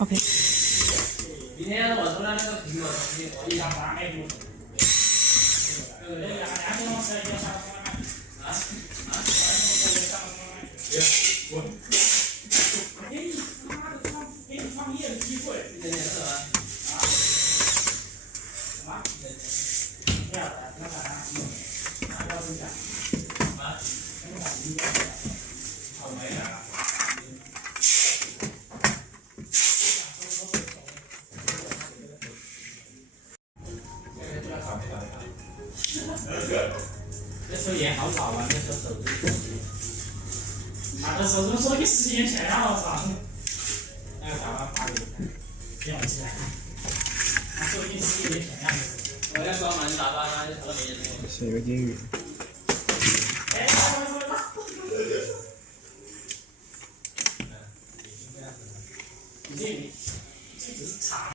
OK。今天我抽了那个苹果手机，我一张300多。我给你妈的给你创业的机会，今天是什么？啊？什么？不要的，那啥，要不讲？啊？好没啊？那时候也好早啊，那时候手机。他的手机说你10年前了，我操！那个啥吧，发给你，要起来。他说你10年前了。我在说嘛，你咋办啊？你说没人。写一个英语。哎，你这里。